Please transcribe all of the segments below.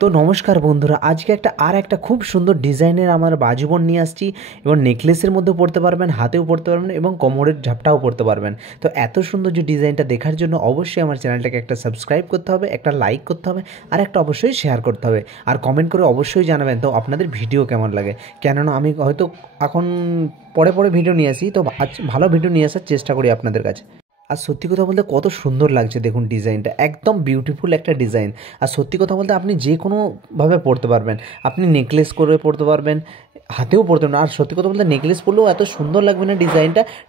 তো নমস্কার বন্ধুরা, আজকে একটা খুব সুন্দর ডিজাইনের আমার বাজুবন নিয়ে আসছি এবং নেকলেসের মধ্যেও পরতে পারবেন, হাতেও পরতে পারবেন এবং কোমরের ঝাপটাও পরতে পারবেন। তো এত সুন্দর যে ডিজাইনটা দেখার জন্য অবশ্যই আমার চ্যানেলটাকে একটা সাবস্ক্রাইব করতে হবে, একটা লাইক করতে হবে আর একটা অবশ্যই শেয়ার করতে হবে আর কমেন্ট করে অবশ্যই জানাবেন তো আপনাদের ভিডিও কেমন লাগে। কেননা আমি হয়তো এখন পরে পরে ভিডিও নিয়ে আসি, তো আজ ভালো ভিডিও নিয়ে আসার চেষ্টা করি আপনাদের কাছে। আর সত্যি কথা বলতে কত সুন্দর লাগছে দেখুন, ডিজাইনটা একদম বিউটিফুল একটা ডিজাইন। আর সত্যি কথা বলতে আপনি যে কোনোভাবে পরতে পারবেন, আপনি নেকলেস করে পরতে পারবেন, হাতেও পরতে পারবেন। আর সত্যি কথা বলতে নেকলেস পরলেও এত সুন্দর লাগবে না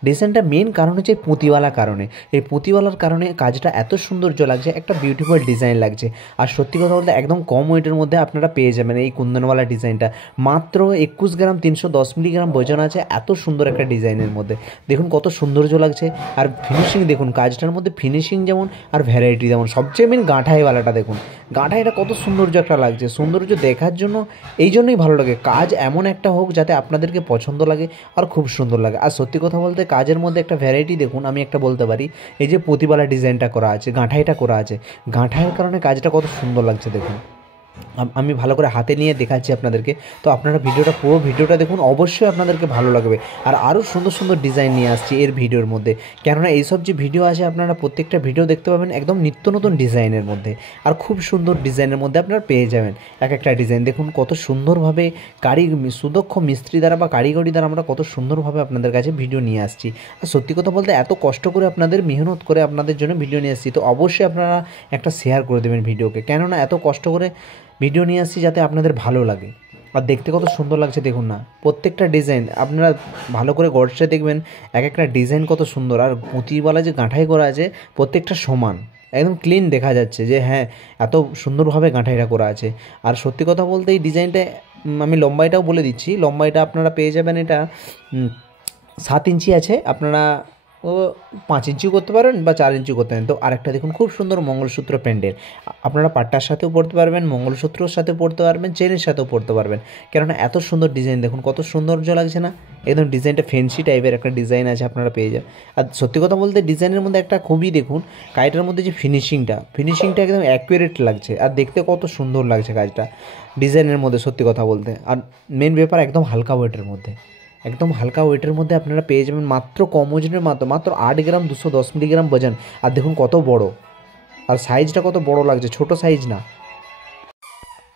ডিজাইনটা মেন কারণ হচ্ছে এই পুঁতিওয়ালা কারণে। এই পুঁতিওয়ালার কারণে কাজটা এত সৌন্দর্য লাগছে, একটা বিউটিফুল ডিজাইন লাগছে। আর সত্যি কথা বলতে একদম কম ওয়েটের মধ্যে আপনারা পেয়ে যাবেন এই কুন্দনওয়ালা ডিজাইনটা। মাত্র 21 গ্রাম 310 মিলিগ্রাম ওজন আছে, এত সুন্দর একটা ডিজাইনের মধ্যে দেখুন কত সৌন্দর্য লাগছে। আর ফিনিশিং দেখুন, কাজটার মধ্যে ফিনিশিং যেমন আর ভ্যারাইটি যেমন, সবচেয়ে মেন গাঁঠাইওয়ালাটা দেখুন, গাঁঠাইটা কত সৌন্দর্য একটা লাগছে। সৌন্দর্য দেখার জন্য এই জন্যই ভালো লাগে, কাজ এমন একটা হোক যাতে আপনাদেরকে পছন্দ লাগে আর খুব সুন্দর লাগে। আর সত্যি কথা বলতে কাজের মধ্যে একটা ভ্যারাইটি দেখুন, আমি একটা বলতে পারি, এই যে প্রতিবালা ডিজাইনটা করা আছে, গাঁঠাইটা করা আছে, গাঁঠাইয়ের কারণে কাজটা কত সুন্দর লাগছে দেখুন। আমি ভালো করে হাতে নিয়ে দেখাচ্ছি আপনাদেরকে, তো আপনারা পুরো ভিডিওটা দেখুন, অবশ্যই আপনাদেরকে ভালো লাগবে। আর আরও সুন্দর সুন্দর ডিজাইন নিয়ে আসছি এর ভিডিওর মধ্যে, কেননা এইসব যে ভিডিও আছে আপনারা প্রত্যেকটা ভিডিও দেখতে পাবেন একদম নিত্য নতুন ডিজাইনের মধ্যে আর খুব সুন্দর ডিজাইনের মধ্যে আপনারা পেয়ে যাবেন। এক একটা ডিজাইন দেখুন কত সুন্দরভাবে সুদক্ষ মিস্ত্রি দ্বারা বা কারিগরি দ্বারা আমরা কত সুন্দরভাবে আপনাদের কাছে ভিডিও নিয়ে আসছি। আর সত্যি কথা বলতে এত কষ্ট করে আপনাদের মেহনত করে আপনাদের জন্য ভিডিও নিয়ে আসছি, তো অবশ্যই আপনারা একটা শেয়ার করে দেবেন ভিডিওকে, কেননা এত কষ্ট করে ভিডিও নিয়ে আসছি যাতে আপনাদের ভালো লাগে। আর দেখতে কত সুন্দর লাগছে দেখুন না, প্রত্যেকটা ডিজাইন আপনারা ভালো করে গড়ছে দেখবেন, এক একটা ডিজাইন কত সুন্দর। আর পুঁতিওয়ালা যে গাঁঠাই করা আছে প্রত্যেকটা সমান, একদম ক্লিন দেখা যাচ্ছে যে হ্যাঁ এত সুন্দরভাবে গাঁঠাইটা করা আছে। আর সত্যি কথা বলতে এই ডিজাইনটা আমি লম্বাইটাও বলে দিচ্ছি, লম্বাইটা আপনারা পেয়ে যাবেন, এটা 7 ইঞ্চি আছে, আপনারা 5 ইঞ্চিও করতে পারেন বা 4 ইঞ্চিও করতে পারেন। তো আরেকটা দেখুন খুব সুন্দর মঙ্গলসূত্র প্যান্ডেল, আপনারা পাট্টার সাথেও পরতে পারবেন, মঙ্গলসূত্রর সাথেও পরতে পারবেন, চেনের সাথেও পরতে পারবেন, কেননা এত সুন্দর ডিজাইন দেখুন কত সৌন্দর্য লাগছে না। একদম ডিজাইনটা ফ্যান্সি টাইপের একটা ডিজাইন আছে, আপনারা পেয়ে যান। আর সত্যি কথা বলতে ডিজাইনের মধ্যে একটা খুবই দেখুন কাজটার মধ্যে যে ফিনিশিংটা একদম অ্যাকুরেট লাগছে আর দেখতে কত সুন্দর লাগছে কাজটা ডিজাইনের মধ্যে, সত্যি কথা বলতে। আর মেন ব্যাপার একদম হালকা ওয়েটের মধ্যে আপনারা পেয়ে যাবেন মাত্র কম ওজনের, মাত্র 8 গ্রাম 210 মিলিগ্রাম ওজন। আর দেখুন কত বড়, আর সাইজটা কত বড় লাগছে, ছোট সাইজ না।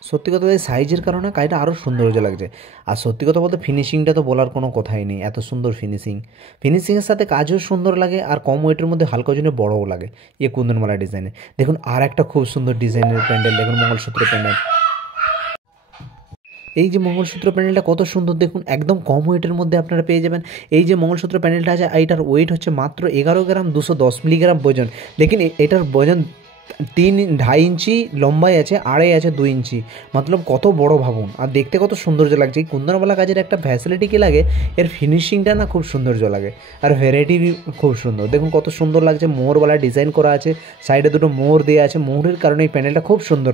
সত্যি কথা বলতে সাইজের কারণে কাজটা আরও সৌন্দর্য লাগছে। আর সত্যি কথা বলতে ফিনিশিংটা তো বলার কোনো কথাই নেই, এত সুন্দর ফিনিশিংয়ের সাথে কাজও সুন্দর লাগে আর কম ওয়েটের মধ্যে হালকা ওজনে বড়ও লাগে এই কুন্দনমালা ডিজাইনে। দেখুন আর একটা খুব সুন্দর ডিজাইনের প্যান্ডেল দেখুন, মঙ্গলসূত্র প্যান্ডেল। এই যে মঙ্গলসূত্র প্যানেলটা কত সুন্দর দেখুন, একদম কম ওয়েটের মধ্যে আপনারা পেয়ে যাবেন। এই যে মঙ্গলসূত্র প্যানেলটা আছে এইটার ওয়েট হচ্ছে মাত্র 11 গ্রাম 210 মিলিগ্রাম ওজন, লেকিন এটার ওজন 3.5 ইঞ্চি লম্বাই আছে, আড়াই আছে 2 ইঞ্চি, মতলব কত বড় ভাবুন। আর দেখতে কত সৌন্দর্য লাগছে। এই কুন্দনওয়ালা কাজের একটা ফ্যাসিলিটি কী লাগে, এর ফিনিশিংটা না খুব সৌন্দর্য লাগে আর ভ্যারাইটি খুব সুন্দর। দেখুন কত সুন্দর লাগছে, মোহরওয়ালা ডিজাইন করা আছে, সাইডে দুটো মোহর দেওয়া আছে, মোহরের কারণে এই প্যানেলটা খুব সুন্দর।